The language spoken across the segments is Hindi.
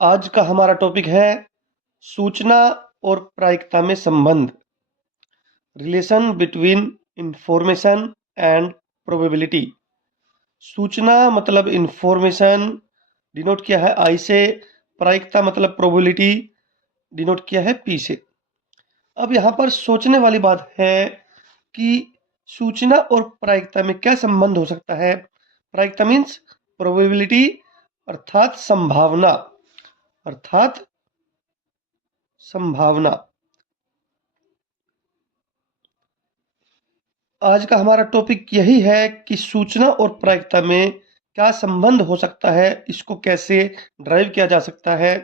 आज का हमारा टॉपिक है सूचना और प्रायिकता में संबंध। Relation between information and probability. सूचना मतलब इंफॉर्मेशन डिनोट किया है आई से, प्रायिकता मतलब प्रोबेबिलिटी डिनोट किया है पी से। अब यहाँ पर सोचने वाली बात है कि सूचना और प्रायिकता में क्या संबंध हो सकता है। प्रायिकता मीन्स प्रोबेबिलिटी, अर्थात संभावना, अर्थात संभावना। आज का हमारा टॉपिक यही है कि सूचना और प्रायिकता में क्या संबंध हो सकता है, इसको कैसे ड्राइव किया जा सकता है,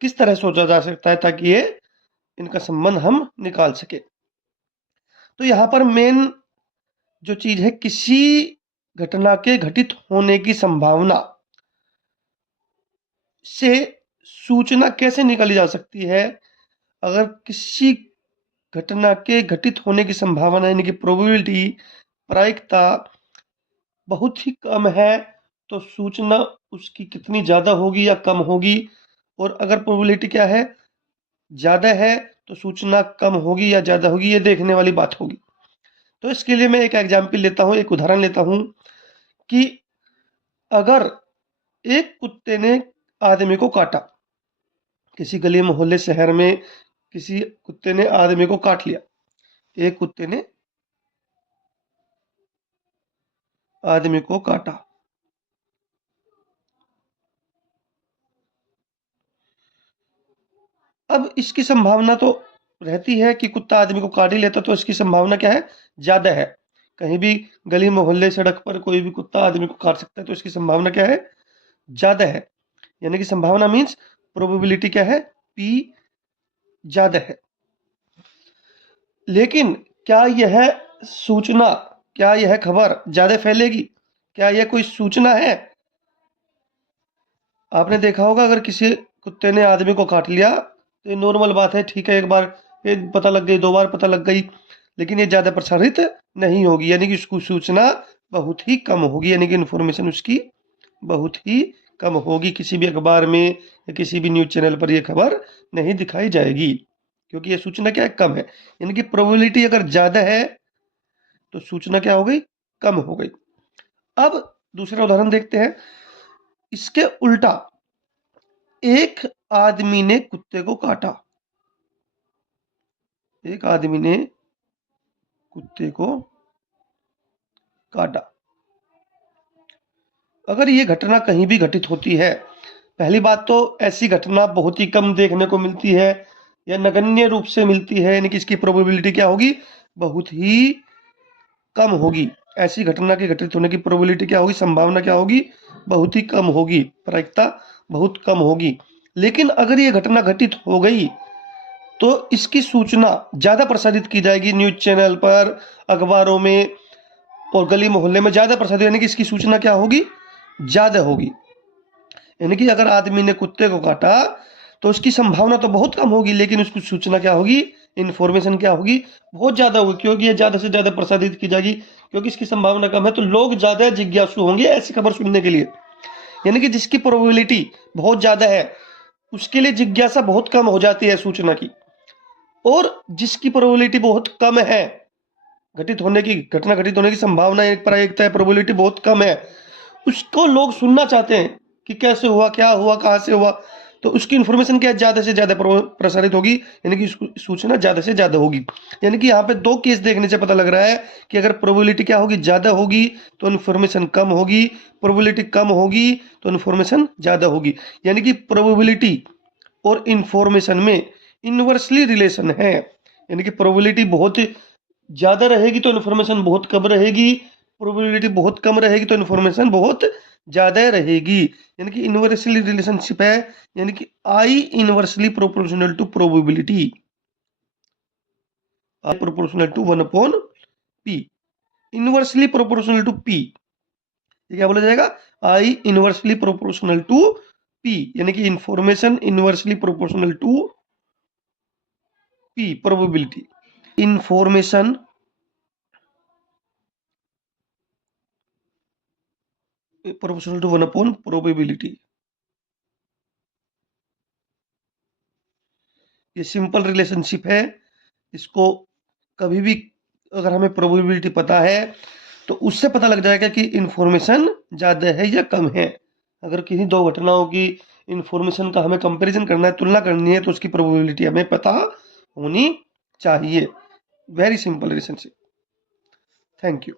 किस तरह सोचा जा सकता है ताकि ये इनका संबंध हम निकाल सके। तो यहाँ पर मेन जो चीज है, किसी घटना के घटित होने की संभावना से सूचना कैसे निकाली जा सकती है। अगर किसी घटना के घटित होने की संभावना यानी कि प्रोबेबिलिटी, प्रायिकता बहुत ही कम है, तो सूचना उसकी कितनी ज़्यादा होगी या कम होगी। और अगर प्रोबेबिलिटी क्या है, ज़्यादा है, तो सूचना कम होगी या ज़्यादा होगी, ये देखने वाली बात होगी। तो इसके लिए मैं एक एग्जाम्पल लेता हूँ, एक उदाहरण लेता हूँ कि अगर एक कुत्ते ने आदमी को काटा, किसी गली मोहल्ले शहर में किसी कुत्ते ने आदमी को काट लिया, एक कुत्ते ने आदमी को काटा। अब इसकी संभावना तो रहती है कि कुत्ता आदमी को काट ही लेता, तो इसकी संभावना क्या है, ज्यादा है। कहीं भी गली मोहल्ले सड़क पर कोई भी कुत्ता आदमी को काट सकता है, तो इसकी संभावना क्या है, ज्यादा है। यानी कि संभावना मीन्स प्रोबेबिलिटी क्या है, पी ज्यादा है। लेकिन क्या यह सूचना, क्या यह खबर ज्यादा फैलेगी, क्या यह कोई सूचना है। आपने देखा होगा अगर किसी कुत्ते ने आदमी को काट लिया तो ये नॉर्मल बात है, ठीक है, एक बार ये पता लग गई, दो बार पता लग गई, लेकिन ये ज़्यादा प्रसारित नहीं होगी। यानी कि उसकी सूचना बहुत ही कम होगी, यानी कि इन्फॉर्मेशन उसकी बहुत ही कम होगी। किसी भी अखबार में या किसी भी न्यूज़ चैनल पर ये खबर नहीं दिखाई जाएगी, क्योंकि ये सूचना क्या है, कम है। यानी कि प्रोबेबिलिटी अगर ज़्यादा है तो सूचना क्या हो गई, कम हो गई। अब दूसरा उदाहरण देखते हैं, इसके उल्टा एक आदमी ने कुत्ते को काटा, एक आदमी ने कुत्ते को काटा। अगर ये घटना कहीं भी घटित होती है, पहली बात तो ऐसी घटना बहुत ही कम देखने को मिलती है या नगण्य रूप से मिलती है, यानी कि इसकी प्रोबेबिलिटी क्या होगी, बहुत ही कम होगी। ऐसी घटना के घटित होने की प्रोबेबिलिटी क्या होगी, संभावना क्या होगी, बहुत ही कम होगी, प्रायिकता बहुत कम होगी। लेकिन अगर ये घटना घटित हो गई तो इसकी सूचना ज्यादा प्रसारित की जाएगी, न्यूज चैनल पर, अखबारों में और गली मोहल्ले में ज्यादा प्रसारित, यानी कि इसकी सूचना क्या होगी, ज्यादा होगी। यानी कि अगर आदमी ने कुत्ते को काटा तो उसकी संभावना तो बहुत कम होगी, लेकिन उसकी सूचना क्या होगी, इन्फॉर्मेशन क्या होगी, बहुत ज्यादा होगी, क्योंकि ये ज्यादा से ज्यादा प्रसारित की जाएगी। क्योंकि इसकी संभावना कम है तो लोग ज्यादा जिज्ञासु होंगे ऐसी खबर सुनने के लिए। यानी कि जिसकी प्रोबेबिलिटी बहुत ज्यादा है उसके लिए जिज्ञासा बहुत कम हो जाती है सूचना की। और जिसकी प्रोबेबिलिटी बहुत कम है, घटित होने की, घटना घटित होने की संभावना एक प्रायिकता है, प्रोबेबिलिटी बहुत कम है, उसको लोग सुनना चाहते हैं कि कैसे हुआ, क्या हुआ, कहाँ से हुआ। तो उसकी इंफॉर्मेशन क्या ज्यादा से ज्यादा प्रसारित होगी, यानी कि सूचना ज्यादा से ज्यादा होगी। यानी कि यहाँ पे दो केस देखने से पता लग रहा है कि अगर प्रोबेबिलिटी क्या होगी, ज्यादा होगी, तो इन्फॉर्मेशन कम होगी, प्रोबेबिलिटी कम होगी तो इन्फॉर्मेशन ज्यादा होगी। यानी कि प्रोबेबिलिटी और इंफॉर्मेशन में इनवर्सली रिलेशन है। यानी कि प्रोबेबिलिटी बहुत ज्यादा रहेगी तो इन्फॉर्मेशन बहुत कम रहेगी, प्रोबेबिलिटी बहुत कम रहेगी तो इन्फॉर्मेशन बहुत ज्यादा रहेगी। यानी कि इनवर्सली रिलेशनशिप है, यानी कि I inversely proportional to probability, I proportional to 1 upon p, inversely proportional to p. ये क्या बोला जाएगा, I inversely proportional to p, यानी कि information inversely proportional to p, probability. Information proportional to 1 upon probability. ये सिंपल रिलेशनशिप है। इसको कभी भी अगर हमें प्रोबेबिलिटी पता है तो उससे पता लग जाएगा कि इन्फॉर्मेशन ज़्यादा है या कम है। अगर किसी दो घटनाओं की इन्फॉर्मेशन का हमें कंपैरिजन करना है, तुलना करनी है, तो उसकी प्रोबेबिलिटी हमें पता होनी चाहिए। Very simple relationship. Thank you.